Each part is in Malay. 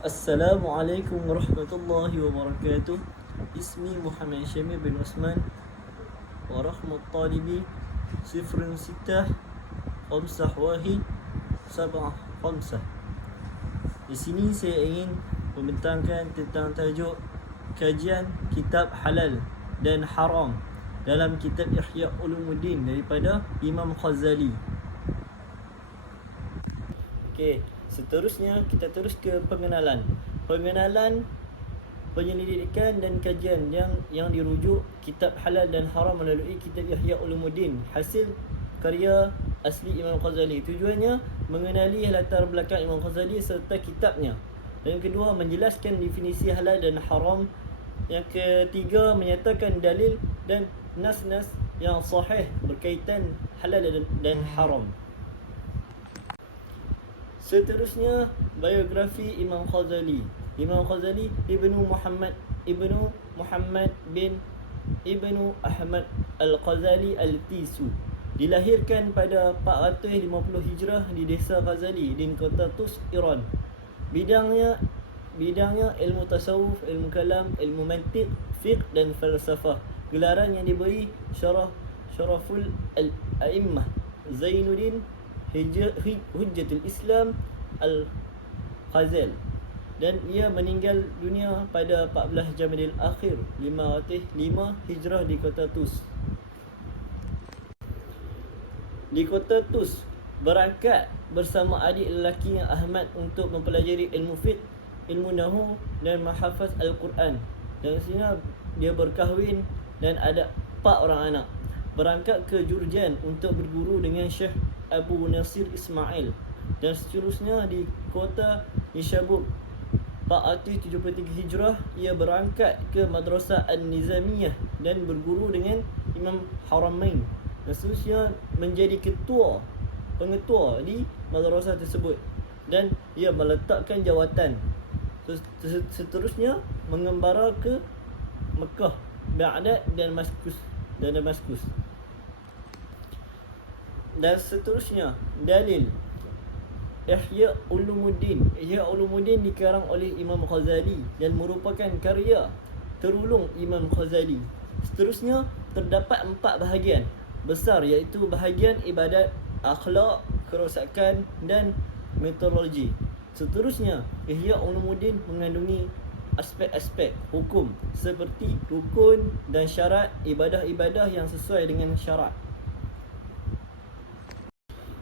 Assalamualaikum warahmatullahi wabarakatuh. Ismi Muhammad Syamil bin Osman wa rahmat talibi 06 Khamsah Wahid Sabah Khamsah. Di sini saya ingin membentangkan tentang tajuk kajian kitab halal dan haram dalam kitab Ihya Ulumuddin daripada Imam Ghazali. Okey, seterusnya kita terus ke pengenalan. Pengenalan penyelidikan dan kajian yang dirujuk kitab halal dan haram melalui kitab Ihya Ulumuddin, hasil karya asli Imam Ghazali. Tujuannya mengenali latar belakang Imam Ghazali serta kitabnya. Dan yang kedua, menjelaskan definisi halal dan haram. Yang ketiga, menyatakan dalil dan nas-nas yang sahih berkaitan halal dan haram. Seterusnya, biografi Imam Ghazali. Imam Ghazali Ibnu Muhammad bin Ibnu Ahmad Al-Ghazali Al-Tisu dilahirkan pada 450 Hijrah di desa Ghazali di kota Tus, Iran. Bidangnya ilmu tasawuf, ilmu kalam, ilmu mantiq, fiqh dan falsafah. Gelaran yang diberi Syaraful Al-A'immah Zainuddin Hujjatul Islam Al-Ghazal, dan ia meninggal dunia pada 14 Jamadil Akhir 505 Hijrah di kota Tus. Di kota Tus, berangkat bersama adik lelakinya Ahmad untuk mempelajari ilmu fiqh, ilmu nahwu dan mahafaz Al-Quran. Dan sini dia berkahwin dan ada 4 orang anak. Berangkat ke Jurjan untuk berguru dengan Syekh Abu Nasir Ismail, dan seterusnya di kota Nishabur 473 Hijrah ia berangkat ke Madrasah An-Nizamiyah dan berguru dengan Imam Haramain, dan seterusnya menjadi pengetua di madrasah tersebut, dan ia meletakkan jawatan. Seterusnya mengembara ke Mekah, Baghdad dan Damaskus. Dan seterusnya, dalil Ihya Ulumuddin. Ihya Ulumuddin dikarang oleh Imam Ghazali dan merupakan karya terulung Imam Ghazali. Seterusnya terdapat 4 bahagian besar, iaitu bahagian ibadat, akhlak, kerosakan dan metodologi. Seterusnya, Ihya Ulumuddin mengandungi aspek-aspek hukum seperti rukun dan syarat ibadah-ibadah yang sesuai dengan syarat.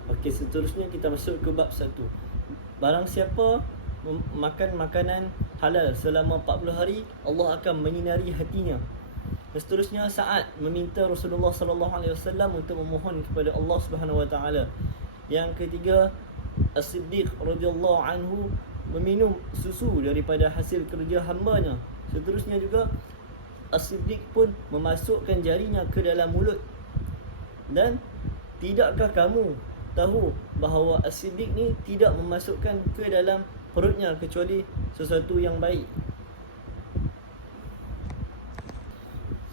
Okey, seterusnya kita masuk ke bab 1. Barang siapa makan makanan halal selama 40 hari, Allah akan menyinari hatinya. Dan seterusnya, Sa'ad meminta Rasulullah SAW untuk memohon kepada Allah Subhanahu Wa Taala. Yang ketiga, As-Siddiq radhiyallahu anhu meminum susu daripada hasil kerja hambanya. Seterusnya juga, As-Siddiq pun memasukkan jarinya ke dalam mulut. Dan tidakkah kamu tahu bahawa As-Siddiq ni tidak memasukkan ke dalam perutnya kecuali sesuatu yang baik.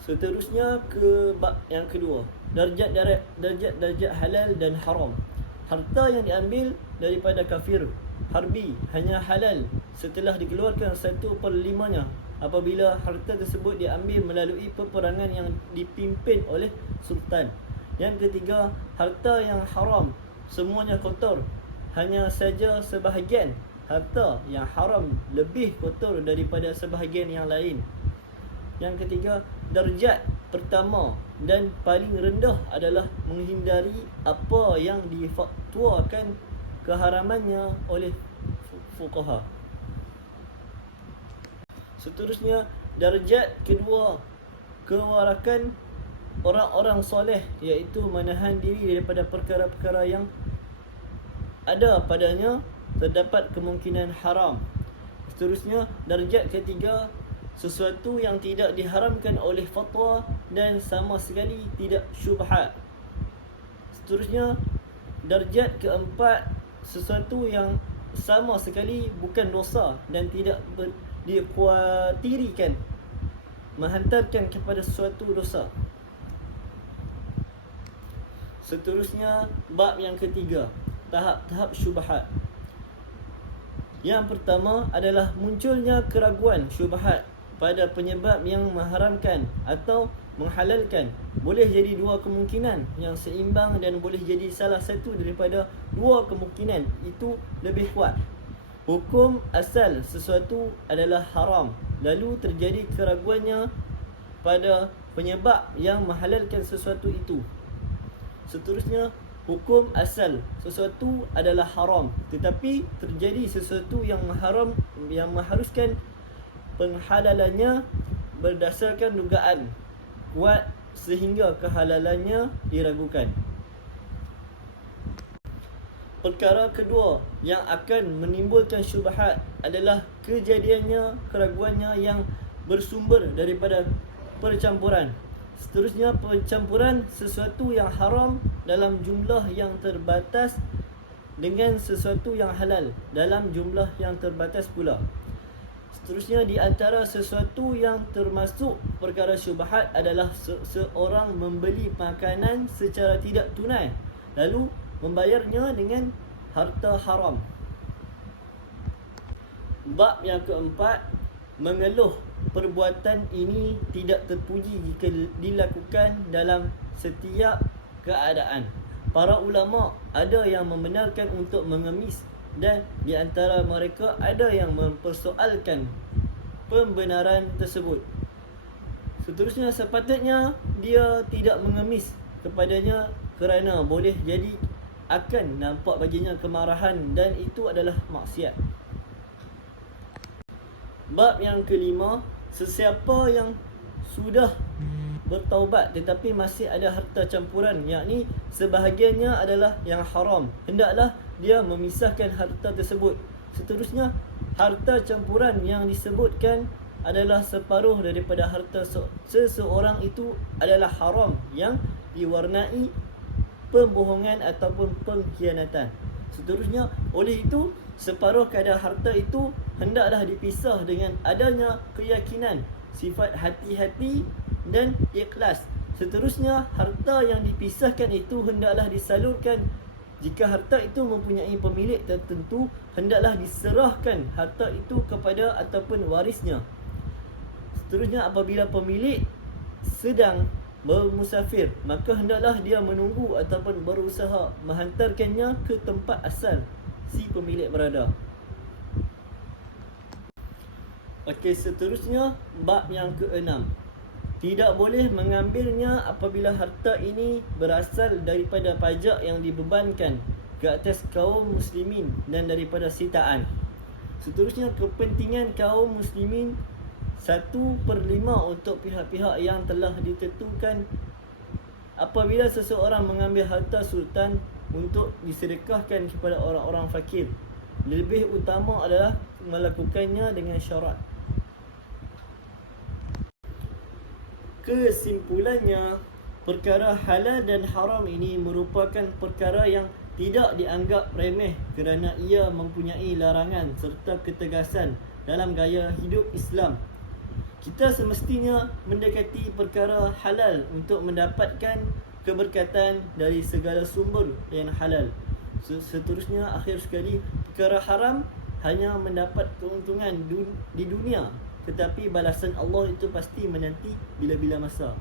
Seterusnya ke bab yang kedua, darjat halal dan haram. Harta yang diambil daripada kafir harbi hanya halal setelah dikeluarkan 1/5-nya apabila harta tersebut diambil melalui peperangan yang dipimpin oleh sultan. Yang ketiga, harta yang haram semuanya kotor, hanya saja sebahagian harta yang haram lebih kotor daripada sebahagian yang lain. Yang ketiga, darjat pertama dan paling rendah adalah menghindari apa yang difatwakan keharamannya oleh fuqaha. Seterusnya, darjat kedua, kewarakan orang-orang soleh, iaitu menahan diri daripada perkara-perkara yang ada padanya terdapat kemungkinan haram. Seterusnya, darjat ketiga, sesuatu yang tidak diharamkan oleh fatwa dan sama sekali tidak syubhat. Seterusnya, darjat keempat, sesuatu yang sama sekali bukan dosa dan tidak dikhuatirikan menghantarkan kepada suatu dosa. Seterusnya, bab yang ketiga, tahap-tahap syubhat. Yang pertama adalah munculnya keraguan syubhat pada penyebab yang mengharamkan atau menghalalkan. Boleh jadi dua kemungkinan yang seimbang dan boleh jadi salah satu daripada dua kemungkinan itu lebih kuat. Hukum asal sesuatu adalah haram, lalu terjadi keraguannya pada penyebab yang menghalalkan sesuatu itu. Seterusnya, hukum asal sesuatu adalah haram, tetapi terjadi sesuatu yang mengharuskan penghalalannya berdasarkan dugaan kuat sehingga kehalalannya diragukan. Perkara kedua yang akan menimbulkan syubhat adalah kejadiannya keraguannya yang bersumber daripada percampuran. Seterusnya, pencampuran sesuatu yang haram dalam jumlah yang terbatas dengan sesuatu yang halal dalam jumlah yang terbatas pula. Seterusnya, di antara sesuatu yang termasuk perkara syubhat adalah seorang membeli makanan secara tidak tunai lalu membayarnya dengan harta haram. Bab yang keempat, mengeluh perbuatan ini tidak terpuji jika dilakukan dalam setiap keadaan. Para ulama ada yang membenarkan untuk mengemis dan di antara mereka ada yang mempersoalkan pembenaran tersebut. Seterusnya, sepatutnya dia tidak mengemis kepadanya kerana boleh jadi akan nampak baginya kemarahan dan itu adalah maksiat. Bab yang kelima, sesiapa yang sudah bertaubat tetapi masih ada harta campuran, yakni sebahagiannya adalah yang haram, hendaklah dia memisahkan harta tersebut. Seterusnya, harta campuran yang disebutkan adalah separuh daripada harta seseorang itu adalah haram yang diwarnai pembohongan ataupun pengkhianatan. Seterusnya, oleh itu separuh kadar harta itu hendaklah dipisah dengan adanya keyakinan, sifat hati-hati dan ikhlas. Seterusnya, harta yang dipisahkan itu hendaklah disalurkan. Jika harta itu mempunyai pemilik tertentu, hendaklah diserahkan harta itu kepada ataupun warisnya. Seterusnya, apabila pemilik sedang bermusafir, maka hendaklah dia menunggu ataupun berusaha menghantarkannya ke tempat asal si pemilik berada. Okey, seterusnya bab yang keenam. Tidak boleh mengambilnya apabila harta ini berasal daripada pajak yang dibebankan ke atas kaum muslimin dan daripada sitaan. Seterusnya, kepentingan kaum muslimin 1/5 untuk pihak-pihak yang telah ditentukan. Apabila seseorang mengambil harta sultan untuk disedekahkan kepada orang-orang fakir, lebih utama adalah melakukannya dengan syarat. Kesimpulannya, perkara halal dan haram ini merupakan perkara yang tidak dianggap remeh kerana ia mempunyai larangan serta ketegasan dalam gaya hidup Islam. Kita semestinya mendekati perkara halal untuk mendapatkan keberkatan dari segala sumber yang halal. Seterusnya, akhir sekali, perkara haram hanya mendapat keuntungan di dunia, tetapi balasan Allah itu pasti menanti bila-bila masa.